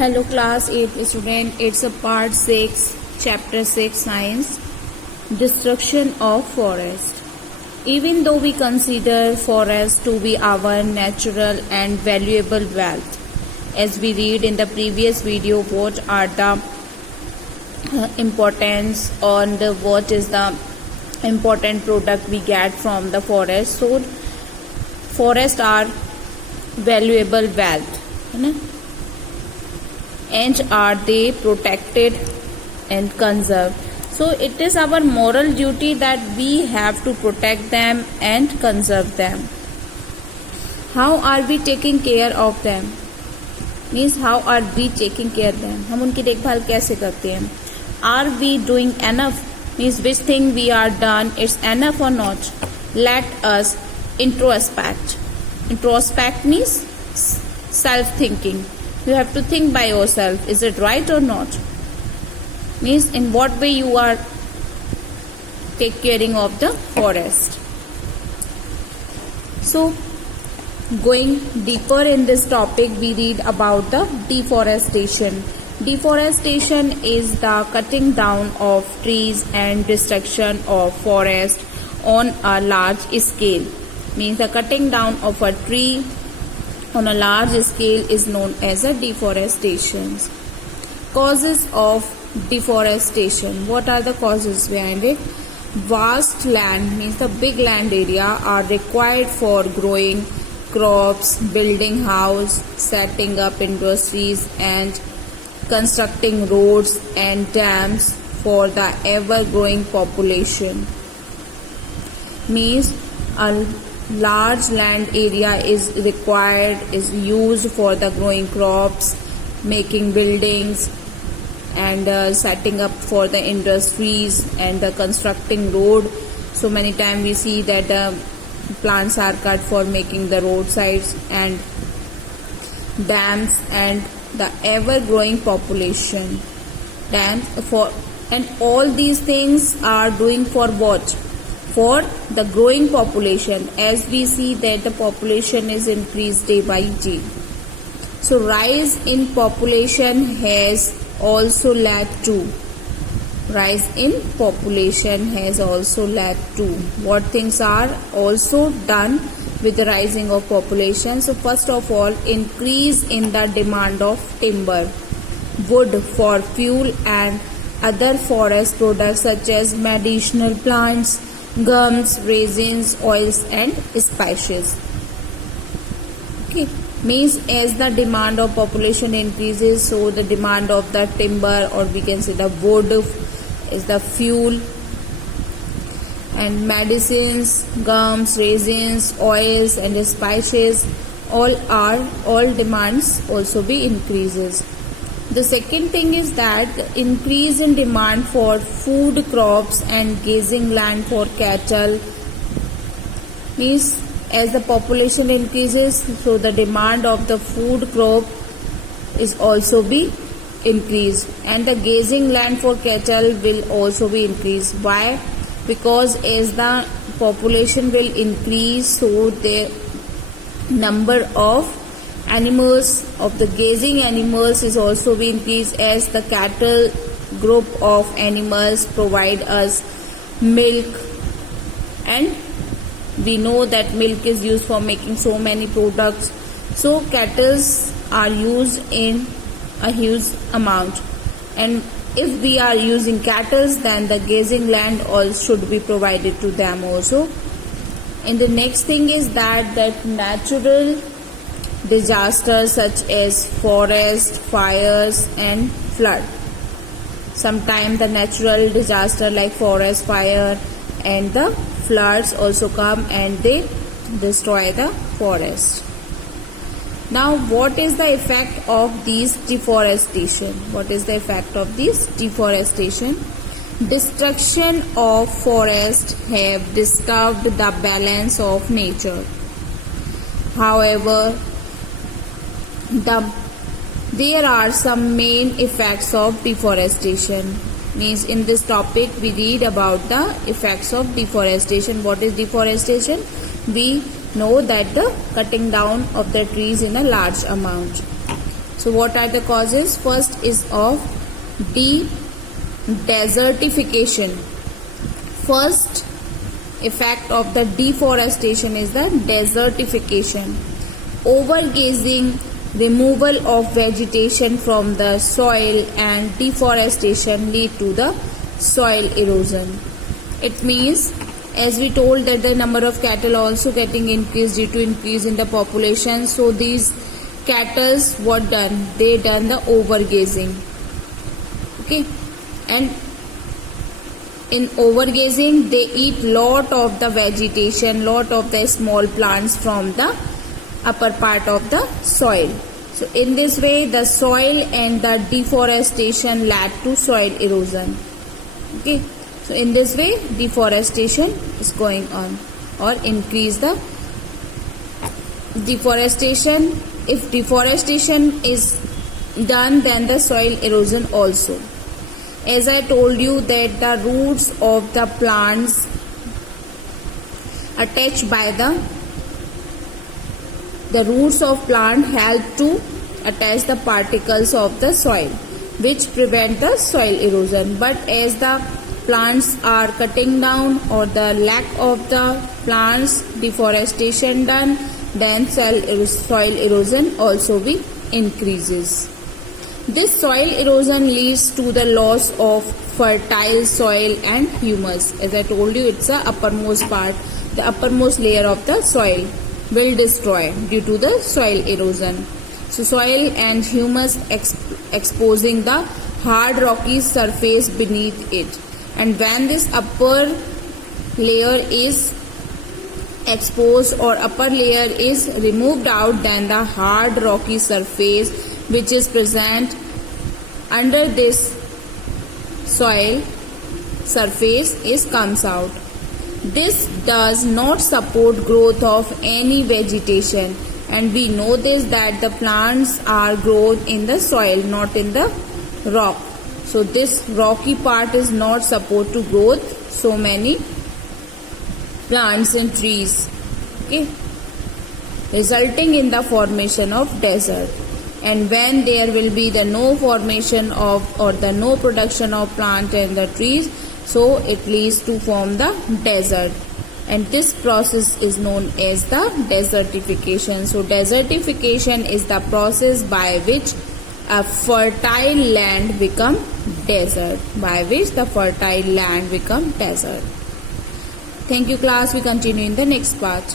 Hello class 8 student, it's a part 6 chapter 6 science, destruction of forest. Even though we consider forest to be our natural and valuable wealth, as we read in the previous video what are the importance on the what is the important product we get from the forest. So forests are valuable wealth, and are they protected and conserved. So it is our moral duty that we have to protect them and conserve them. How are we taking care of them? Means how are we taking care of them? हम उनकी देखभाल कैसे करते हैं? Are we doing enough? Means which thing we are done is enough or not? Let us introspect. Introspect means self-thinking. You have to think by yourself, is it right or not? Means in what way you are take caring of the forest. So going deeper in this topic, we read about the deforestation. Deforestation is the cutting down of trees and destruction of forest on a large scale. Means the cutting down of a tree on a large scale is known as a deforestation. Causes of deforestation. What are the causes behind it? Vast land, means the big land area, are required for growing crops, building house, setting up industries and constructing roads and dams for the ever-growing population. Means a large land area is required, is used for the growing crops, making buildings and setting up for the industries and the constructing road. So many times we see that plants are cut for making the roadsides and dams and the ever growing population. Dams for, and all these things are doing for what? For the growing population, as we see that the population is increased day by day. So rise in population has also led to what things are also done with the rising of population. So first of all, increase in the demand of timber, wood for fuel and other forest products such as medicinal plants, gums, resins, oils and spices. Okay, means as the demand of population increases, so the demand of the timber, or we can say the wood, is the fuel, and medicines, gums, resins, oils and spices, all demands also be increases. The second thing is that the increase in demand for food crops and grazing land for cattle. Means as the population increases, so the demand of the food crop is also be increased, and the grazing land for cattle will also be increased. Why? Because as the population will increase, so the number of animals of the grazing animals is also be increased, as the cattle group of animals provide us milk, and we know that milk is used for making so many products. So cattle are used in a huge amount, and if we are using cattle, then the grazing land also should be provided to them also. And the next thing is that natural disasters such as forest fires and flood. Sometimes the natural disaster like forest fire and the floods also come and they destroy the forest. Now what is the effect of these deforestation? What is the effect of this deforestation? Destruction of forest have disturbed the balance of nature. However, there are some main effects of deforestation. Means in this topic we read about the effects of deforestation. What is deforestation? We know that the cutting down of the trees in a large amount. So what are the causes? First is of desertification. First effect of the deforestation is the desertification. Overgrazing, removal of vegetation from the soil, and deforestation lead to the soil erosion. It means, as we told, that the number of cattle also getting increased due to increase in the population. So these cattle, what done? They done the overgrazing. Okay, and in overgrazing they eat lot of the vegetation, lot of the small plants from the upper part of the soil. So in this way the soil and the deforestation led to soil erosion. Okay, so in this way deforestation is going on, or increase the deforestation. If deforestation is done, then the soil erosion also. As I told you that the roots of the plants attached by the roots of plant help to attach the particles of the soil, which prevent the soil erosion. But as the plants are cutting down, or the lack of the plants, deforestation done, then soil erosion also be increases. This soil erosion leads to the loss of fertile soil and humus. As I told you, it's the uppermost part, the uppermost layer of the soil will destroy due to the soil erosion. So soil and humus exposing the hard rocky surface beneath it. And when this upper layer is exposed, or upper layer is removed out, then the hard rocky surface which is present under this soil surface comes out. This does not support growth of any vegetation, and we know this, that the plants are grown in the soil, not in the rock. So this rocky part is not support to growth so many plants and trees. Okay, resulting in the formation of desert. And when there will be the no formation of, or the no production of plant and the trees, so it leads to form the desert, and this process is known as the desertification. So desertification is the process by which a fertile land become desert, Thank you class, we continue in the next part.